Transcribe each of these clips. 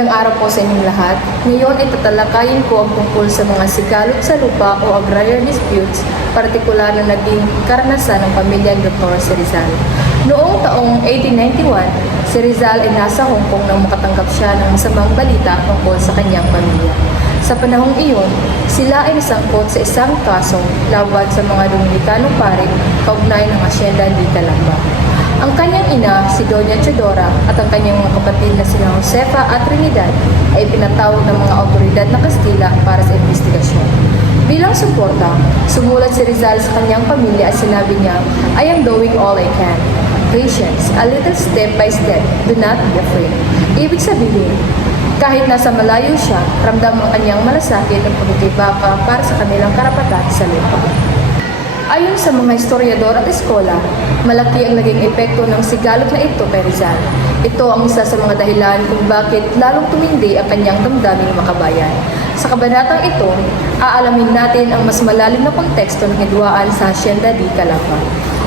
Magandang araw po sa inyong lahat. Ngayon ay tatalakayin ko ang tungkol sa mga sigalot sa lupa o agrarian disputes, partikular na naging karanasan ng pamilya Dr. si Rizal. Noong taong 1891, si Rizal ay nasa Hong Kong nang makatanggap siya ng masamang balita tungkol sa kanyang pamilya. Sa panahong iyon, sila ay nasangkot sa isang kasong laban sa mga Dominikanong pare kaugnay ng Hacienda di Calamba. Ang kanyang ina, si Doña Teodora, at ang kanyang mga kapatid na sina Josefa at Trinidad ay pinatawag ng mga autoridad na Kastila para sa investigasyon. Bilang suporta, sumulat si Rizal sa kanyang pamilya at sinabi niya, "I am doing all I can. Patience, a little step by step, do not be afraid." Ibig sabihin, kahit nasa malayo siya, ramdam ang kanyang malasakit at pagkikibaka para sa kanilang karapatan sa lupa. Ayon sa mga historiador at eskola, malaki ang naging epekto ng sigalot na ito kay Rizal. Ito ang isa sa mga dahilan kung bakit lalong tumindi ang kanyang damdaming makabayan. Sa kabanatang ito, aalamin natin ang mas malalim na konteksto ng hidwaan sa Hacienda di Calamba.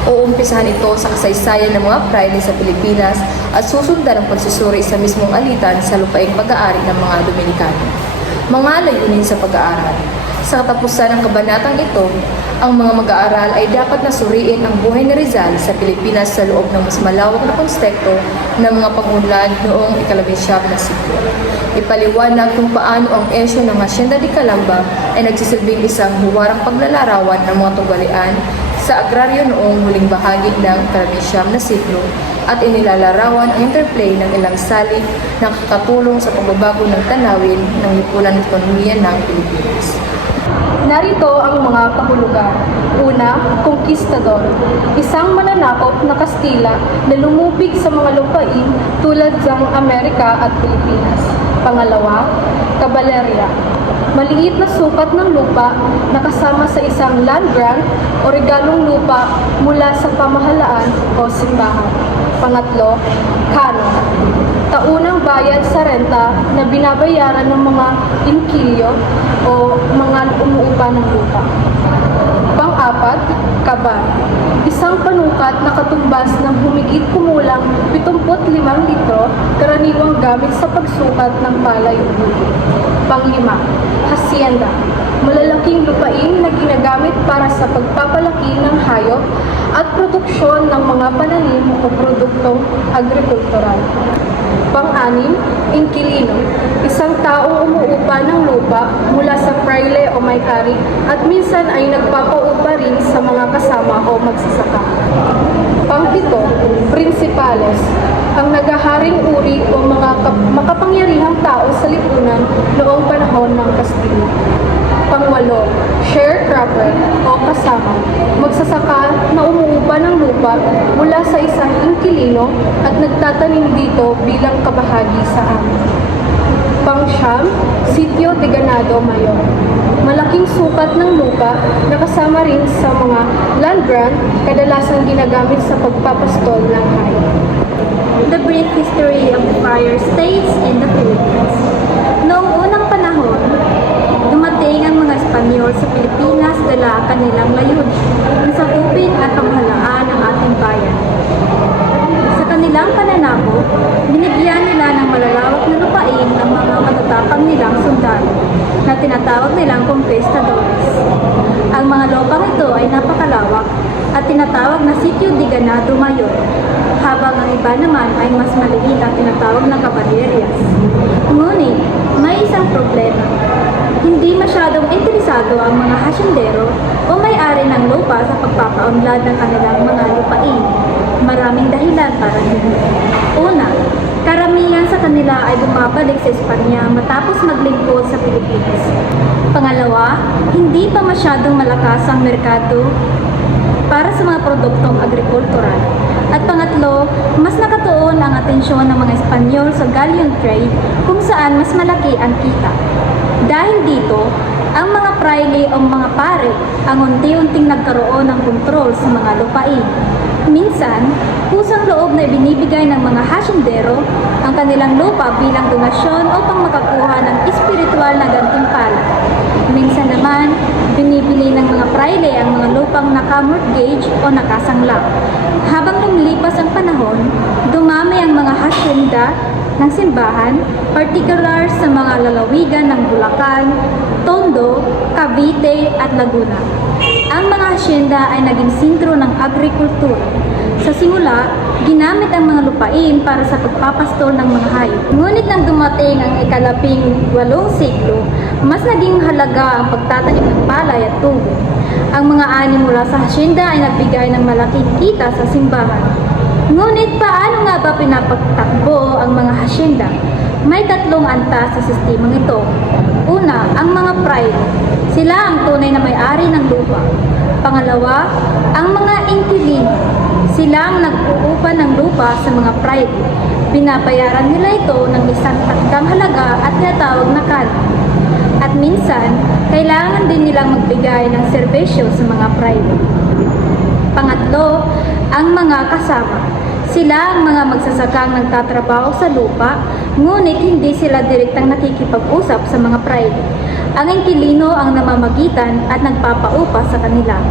Uumpisahan ito sa kasaysayan ng mga praile sa Pilipinas at susundan ang pagsusuri sa mismong alitan sa lupaing pag-aari ng mga Dominikano. Mga layunin sa pag-aaral. Sa katapusan ng kabanatang ito, ang mga mag-aaral ay dapat nasuriin ang buhay ni Rizal sa Pilipinas sa loob ng mas malawak na konteksto ng mga pag-unlad noong ika-19 na siglo. Ipaliwanag kung paano ang esyo ng Hacienda di Calamba ay nagsisilbing isang huwarang paglalarawan ng mga tugalian sa agraryo noong huling bahagi ng ika-19 na siglo at inilalarawan ang interplay ng ilang salik na nakakatulong sa pagbabago ng tanawin ng lipunan at ekonomiya ng Pilipinas. Narito ang mga kahulugan. Una, Conquistador, isang mananakop na Kastila na lumupig sa mga lupain tulad ng Amerika at Pilipinas. Pangalawa, Caballeria, maliit na sukat ng lupa na kasama sa isang land grant o regalong lupa mula sa pamahalaan o simbahan. Pangatlo, Canon, taunang bayad sa renta na binabayaran ng mga inkilyo o mga umuupa ng lupa. Pang-apat, Kaban, isang panukat na katumbas ng humigit kumulang 75 litro karaniwang gamit sa pagsukat ng palay o buko. Pang-lima, Hacienda, malalaking lupain na ginagamit para sa pagpapalaki ng hayop at produksyon ng mga pananim o produktong agrikultural. Pang-anim, Inquilino, isang taong umuupa ng lupa mula sa praile o may-ari at minsan ay nagpapaupa rin sa mga kasama o magsasaka. Pang-pito, Principales, ang naghaharing uri o mga makapangyarihang tao sa lipunan noong panahon ng Kastila. Pangwalo, sharecropper o kasama, magsasaka na umuupa ng lupa mula sa isang inquilino at nagtatanim dito bilang kabahagi sa amin. Pangsyam, Sitio de Ganado Mayor, malaking sukat ng lupa na kasama rin sa mga land grant kadalasang ginagamit sa pagpapastol ng hayop. The brief history of the prior states in the Philippines. Noong unang panahon, dumating ang mga Espanyol sa Pilipinas dala ang kanilang layunin na sakupin at pamahalaan ang ating bayan. Sa kanilang pananabo, binigyan nila ng malalawak na lupain ang mga matatapang nilang sundalo na tinatawag nilang conquistadores. Ang mga lupang ito ay napakalawak at tinatawag na Sitio de Ganado Mayor, habang ang iba naman ay mas maliit at tinatawag na Caballerias. Ngunit, may isang problema. Hindi masyadong interesado ang mga hasyendero o may-ari ng lupa sa pagpapaunlad ng kanilang mga lupain. Maraming dahilan para hindi. Una, karamihan sa kanila ay bumabalik sa Espanya matapos maglingkod sa Pilipinas. Pangalawa, hindi pa masyadong malakas ang merkado para sa mga produktong agrikultural. At pangatlo, mas nakatuon ang atensyon ng mga Espanyol sa galleon trade kung saan mas malaki ang kita. Dahil dito, ang mga praile o mga pare ang unti-unting nagkaroon ng kontrol sa mga lupain. Minsan, kusang loob na ibinibigay ng mga hasyendero ang kanilang lupa bilang donasyon upang makakuha ng espiritual na gantimpala. Minsan naman, binibili ng mga praile ang mga lupang naka-mortgage o nakasangla. Habang lumilipas ang panahon, dumami ang mga hasyenda ng simbahan, partikular sa mga lalawigan ng Bulacan, Tondo, Cavite at Laguna. Ang mga hasyenda ay naging sentro ng agrikultura. Sa simula, ginamit ang mga lupain para sa pagpapastol ng mga hayop. Ngunit nang dumating ang ika-18 siglo, mas naging halaga ang pagtatanim ng palay at tubo. Ang mga ani mula sa hasyenda ay nagbigay ng malaking kita sa simbahan. Ngunit paano nga ba pinapagtakbo ang mga hasyenda? May 3 antas sa sistemang ito. Una, ang mga prayle. Sila ang tunay na may-ari ng lupa. Pangalawa, ang mga inquilino. Sila ang nag-uupa ng lupa sa mga prayle. Binabayaran nila ito ng isang takdang halaga at tinatawag na kanon. At minsan, kailangan din nilang magbigay ng serbisyo sa mga prayle. Pangatlo, ang mga kasama. Sila ang mga magsasakang nagtatrabaho sa lupa, ngunit hindi sila direktang nakikipag-usap sa mga prayle. Ang inquilino ang namamagitan at nagpapaupa sa kanila.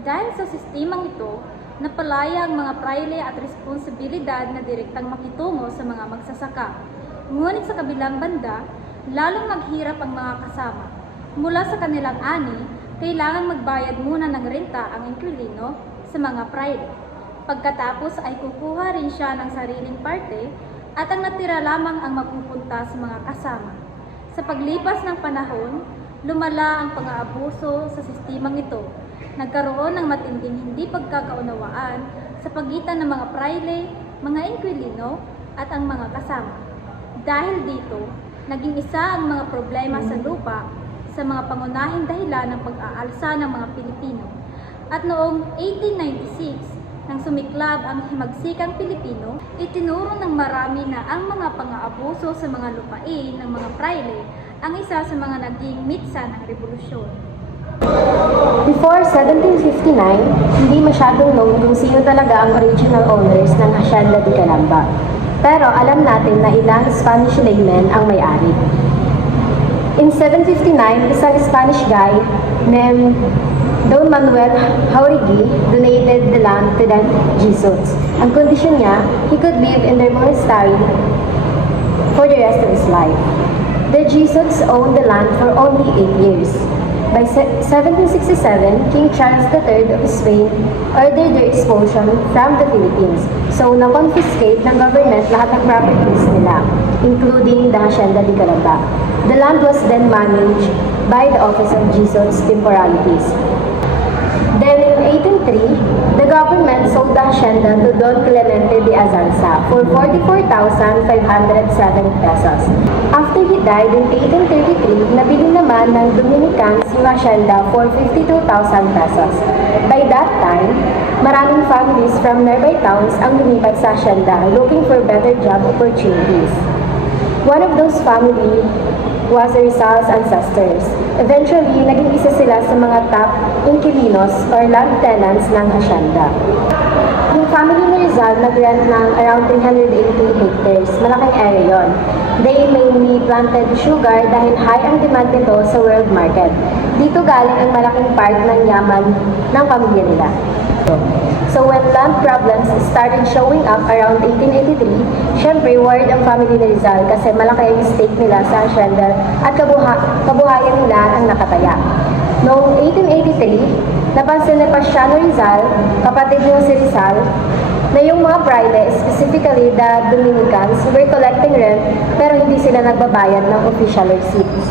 Dahil sa sistemang ito, napalaya ang mga prayle at responsibilidad na direktang makitungo sa mga magsasaka. Ngunit sa kabilang banda, lalong naghirap ang mga kasama. Mula sa kanilang ani, kailangan magbayad muna ng renta ang inquilino sa mga prayle. Pagkatapos ay kukuha rin siya ng sariling parte at ang natira lamang ang mapupunta sa mga kasama. Sa paglipas ng panahon, lumala ang pang-aabuso sa sistemang ito. Nagkaroon ng matinding hindi pagkakaunawaan sa pagitan ng mga prayle, mga inquilino at ang mga kasama. Dahil dito, naging isa ang mga problema sa lupa sa mga pangunahing dahilan ng pag-aalsa ng mga Pilipino. At noong 1896, nang sumiklab ang himagsikang Pilipino, itinuro ng marami na ang mga pang-aabuso sa mga lupain ng mga prayle ang isa sa mga naging mitsa ng revolusyon. Before 1759, hindi masyadong known kung sino talaga ang original owners ng Hacienda de Calamba. Pero alam natin na ilang Spanish laymen ang may-ari. In 759, isang Spanish guy named Don Manuel Jauregui donated the land to the Jesuits. Ang kondisyon niya, he could live in their monastery for the rest of his life. The Jesuits owned the land for only 8 years. By 1767, King Charles III of Spain ordered their expulsion from the Philippines. So, na-confiscate ng government lahat ng properties nila, including the Hacienda de Calamba. The land was then managed by the Office of Jesuits Temporalities. Then in 1803, the government sold the hacienda to Don Clemente de Azanza for 44,507 pesos. After he died in 1833, nabili naman ng Dominicans yung hacienda for 52,000 pesos. By that time, maraming families from nearby towns ang lumipat sa hacienda looking for better job opportunities. One of those families was Rizal's ancestors. Eventually, naging isa sila sa mga top inquilinos or land tenants ng hacienda. Yung family ni Rizal nag-rent ng around 380 hectares. Malaking area yon. They mainly planted sugar dahil high ang demand nito sa world market. Dito galing ang malaking part ng yaman ng pamilya nila. So when land problems started showing up around 1883, syempre worried ang family ni Rizal kasi malaki ang stake nila sa hacienda at kabuhayan nila ang nakataya. Noong 1883, napansin ni Paciano Rizal, kapatid niya si Rizal, na yung mga prayle, specifically the Dominicans, were collecting rent pero hindi sila nagbabayad ng official receipts.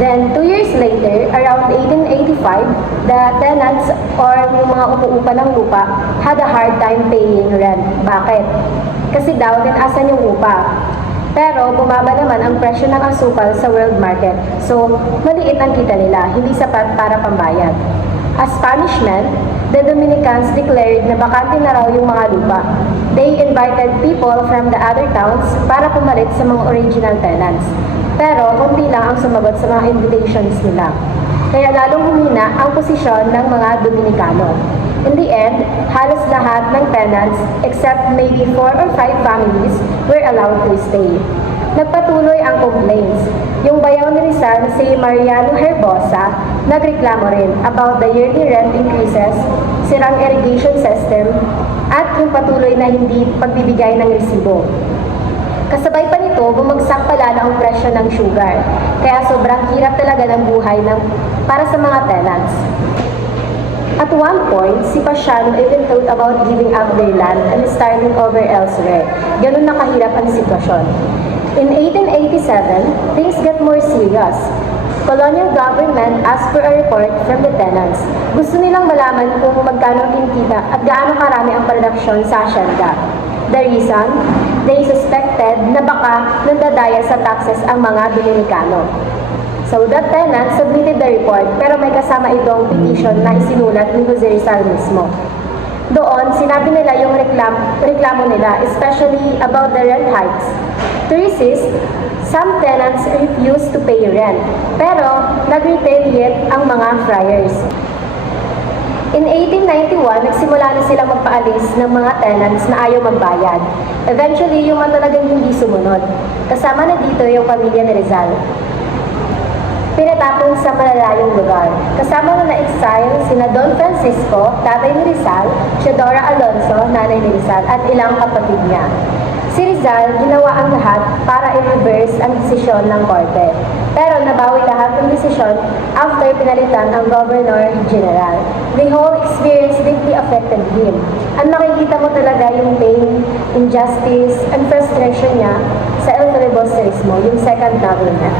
Then, 2 years later, around 1885, the tenants or yung mga umuupa ng lupa had a hard time paying rent. Bakit? Kasi daw, tinasan yung upa. Pero, bumaba naman ang presyo ng asukal sa world market. So, maliit ang kita nila, hindi sapat para pambayad. As punishment, the Dominicans declared na bakante na raw yung mga lupa. They invited people from the other towns para pumalit sa mga original tenants. Pero, kunti lang ang sumagot sa mga invitations nila. Kaya lalong humina ang posisyon ng mga Dominicano. In the end, halos lahat ng tenants, except maybe 4 or 5 families, were allowed to stay. Nagpatuloy ang complaints. Yung bayaw ni Rizal, si Mariano Herbosa, nagreklamo rin about the yearly rent increases, sirang irrigation system, at yung patuloy na hindi pagbibigay ng resibo. Kasabay pa nito, bumagsak pala ang presyo ng sugar. Kaya sobrang hirap talaga ng buhay para sa mga tenants. At one point, si Pasiano even thought about giving up their land and starting over elsewhere. Ganun na kahirap ang sitwasyon. In 1887, things got more serious. Colonial government asked for a report from the tenants. Gusto nilang malaman kung magkano ang kinikita at gaano karami ang produksyon sa hacienda. The reason? They suspected na baka nandadaya sa taxes ang mga Dominicano. So the tenants submitted the report pero may kasama itong petition na isinulat ni Jose Rizal mismo. Doon, sinabi nila yung reklamo nila, especially about the rent hikes. To resist, some tenants refused to pay rent, pero nag-retaliate ang mga friars. In 1891, nagsimula na silang magpaalis ng mga tenants na ayaw magbayad. Eventually, yung mga talagang hindi sumunod. Kasama na dito yung pamilya ni Rizal. Pinatapon sa malalayong lugar. Kasama na na-exile sina Don Francisco, tatay ni Rizal, Teodora Alonso, nanay ni Rizal, at ilang kapatid niya. Si Rizal, ginawa ang lahat para i-reverse ang desisyon ng korte. Pero nabawi lahat ng desisyon after pinalitan ang Governor General. The whole experience deeply affected him. Ang makikita mo talaga yung pain, injustice, and frustration niya sa El Filibusterismo, yung second novel niya.